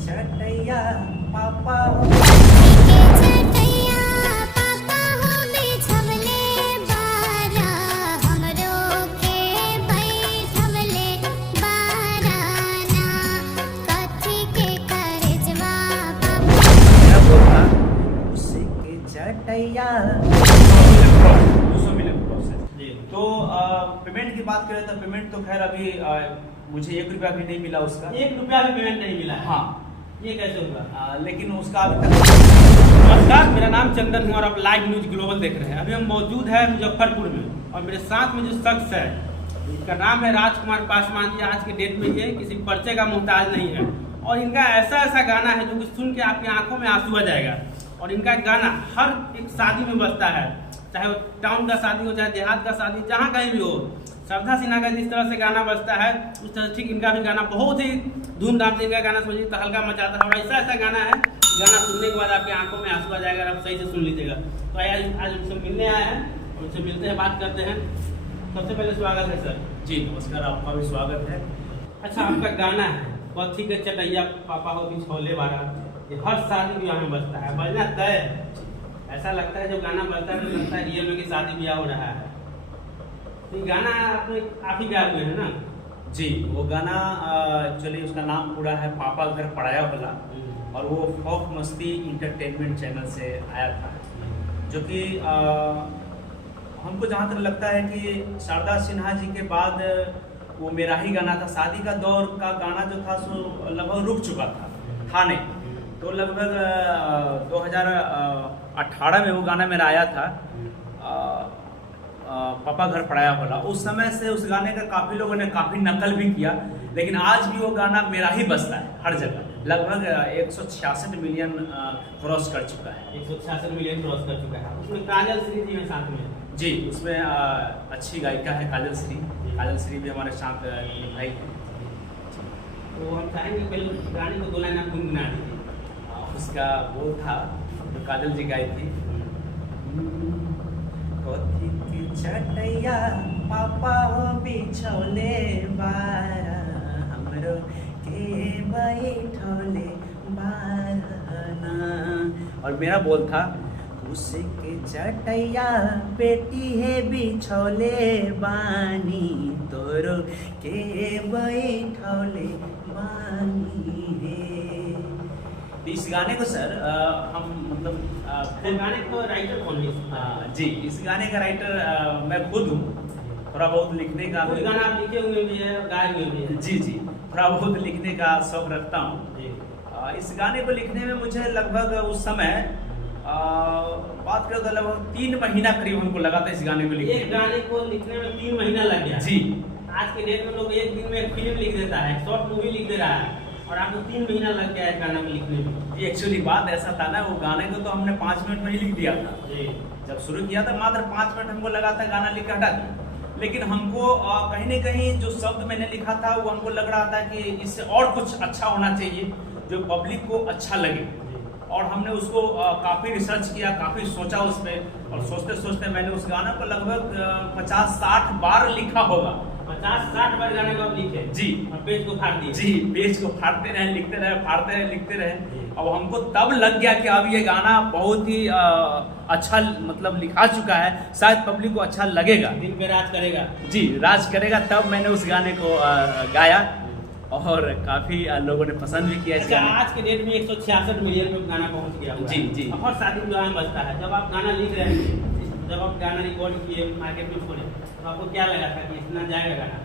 चटैया पापा चटैया। तो पेमेंट की बात करें तो पेमेंट तो खैर अभी मुझे 1 रुपया भी नहीं मिला उसका। 1 रुपया भी पेमेंट नहीं मिला है। हाँ, ये कैसे होगा? लेकिन उसका अभी तक। नमस्कार, मेरा नाम चंदन है और आप लाइव न्यूज ग्लोबल देख रहे हैं। अभी हम मौजूद है मुजफ्फरपुर में और मेरे साथ में जो शख्स है इसका नाम है राजकुमार पासवान जी। आज के डेट में ये किसी पर्चे का मोहताज नहीं है और इनका ऐसा ऐसा गाना है जो कि सुन के आपकी आंखों में आंसू आ जाएगा। और इनका गाना हर एक शादी में बजता है, चाहे वो टाउन का शादी हो चाहे देहात का शादी, जहाँ कहीं भी हो। श्रद्धा सिन्हा का जिस तरह से गाना बजता है उस तरह ठीक इनका भी गाना बहुत ही धूमधाम से इनका गाना समझिए तहलका मचाता है। और ऐसा ऐसा गाना है, गाना सुनने के बाद आपकी आंखों में आंसू आ जाएगा, आप सही से सुन लीजिएगा। तो आज उनसे मिलने आए हैं और उनसे मिलते हैं, बात करते हैं। सबसे पहले स्वागत है सर। जी नमस्कार, आपका भी स्वागत है। अच्छा, आपका गाना है कथी के चटैया पापा हो बिछौले बारा, ये हर शादी ब्याह में बजता है, बजना तय। ऐसा लगता है जब गाना बजता है तो लगता है रियल में कि शादी ब्याह हो रहा है। तो ये गाना आप ही गाए हुए हैं ना? जी, वो गाना एक्चुअली उसका नाम पूरा है पापा घर पढ़ाया वाला और वो फौक मस्ती इंटरटेनमेंट चैनल से आया था। जो कि हमको जहाँ तक लगता है कि शारदा सिन्हा जी के बाद वो मेरा ही गाना था। शादी का दौर का गाना जो था सो लगभग रुक चुका था नहीं। तो लगभग 2018 में वो गाना मेरा आया था, पापा घर पढ़ाया वाला। उस समय से उस गाने का काफ़ी लोगों ने काफ़ी नकल भी किया, लेकिन आज भी वो गाना मेरा ही बजता है हर जगह। लगभग 166 मिलियन क्रॉस कर चुका है। 166 मिलियन क्रॉस कर चुका है। उसमें काजल श्री जी हैं साथ में। जी, उसमें अच्छी गायिका है काजल श्री। काजल श्री भी हमारे साथ भाई हैं। तो हम चाहेंगे पहले गाने को 2 लाइन आप गुनगुना दीजिए। उसका वो था जो काजल जी गाई थी, कथी की चटैया पापा हो बिछौले बारा, हमरो के बैठौले बारा। और मेरा बोल था उसके चटैया पेटी है बिछौले बानी, तोरो के बैठौले बानी है। इस गाने को सर हम मतलब गाने को राइटर कौन है? जी, इस गाने का राइटर मैं खुद हूँ। थोड़ा बहुत लिखने का कोई गाना आप लिखे हुए भी है, गाए हुए भी है? जी, थोड़ा बहुत लिखने का शौक रखता हूँ। इस गाने को लिखने में मुझे लगभग उस समय बात करें तो लगभग 3 महीना करीब हमको लगा था इस गाने को लिखने। एक गाने को लिखने में 3 महीना लग गया? जी। आज के डेट में लोग एक दिन में एक फिल्म लिख देता है, एक शॉर्ट मूवी लिख दे रहा है, और आपको 3 महीना लग गया है गाना को लिखने में। ये एक्चुअली बात ऐसा था ना, वो गाने को तो हमने 5 मिनट में ही लिख दिया था। जब शुरू किया था मात्र 5 मिनट हमको लगा था, गाना लिख के हटा दिया। लेकिन हमको कहीं न कहीं जो शब्द मैंने लिखा था वो हमको लग रहा था कि इससे और कुछ अच्छा होना चाहिए जो पब्लिक को अच्छा लगे। और हमने उसको काफ़ी रिसर्च किया, काफ़ी सोचा उस पर, और सोचते सोचते मैंने उस गाने को लगभग 50-60 बार लिखा होगा। 50-60 बार गाने को आप लिखे? जी। और पेज को फाड़ दिए? जी, पेज को फाड़ते रहे, लिखते रहे, फाड़ते रहे, लिखते रहे। अब हमको तब लग गया कि अब ये गाना बहुत ही अच्छा मतलब लिखा चुका है, शायद पब्लिक को अच्छा लगेगा, दिन पे राज करेगा। जी, राज करेगा। तब मैंने उस गाने को गाया और काफ़ी लोगों ने पसंद भी किया। अच्छा, आज के डेट में 166 मिलियन में गाना पहुंच गया हुआ है। जी। हर शादी विवाह में बजता है। जब आप गाना लिख रहे हैं, जब आप गाना रिकॉर्ड किए, मार्केट में छोड़े, तो आपको क्या लगा था कि इतना जाएगा गाना?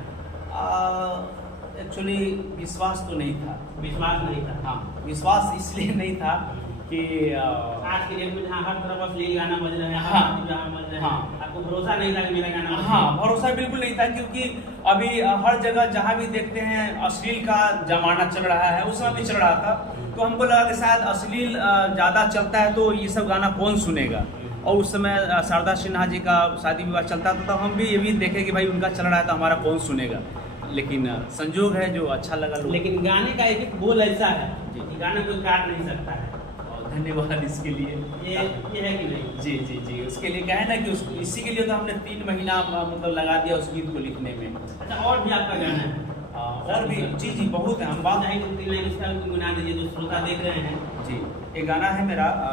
एक्चुअली विश्वास तो नहीं था। विश्वास नहीं था? हाँ, विश्वास इसलिए नहीं था कि आज के डेट में जहाँ हर तरफ अश्लील गाना बज रहे हैं, हाँ, बज रहे हैं, हाँ, आपको भरोसा नहीं था कि मेरा गाना? हाँ, भरोसा बिल्कुल नहीं था, क्योंकि अभी हर जगह जहाँ भी देखते हैं अश्लील का जमाना चल रहा है, उस समय भी चल रहा था। तो हमको लगा कि शायद अश्लील ज़्यादा चलता है तो ये सब गाना कौन सुनेगा। और उस समय शारदा सिन्हा जी का शादी विवाह चलता था, तो हम भी ये भी देखे कि भाई उनका चल रहा है तो हमारा कौन सुनेगा। लेकिन संजोग है जो अच्छा लगा लोग। लेकिन गाने का एक बोल ऐसा है कि गाना कोई काट नहीं सकता है। धन्यवाद इसके लिए। ये है कि नहीं? जी, उसके लिए क्या है ना कि इसी के लिए तो हमने 3 महीना मतलब लगा दिया उस गीत को लिखने में। अच्छा, और भी आपका गाना है? और भी जी बहुत है, हम बात चाहे 2-3 लाइन उसका भी गुनगुना दीजिए, जो श्रोता देख रहे हैं। जी, ये गाना है मेरा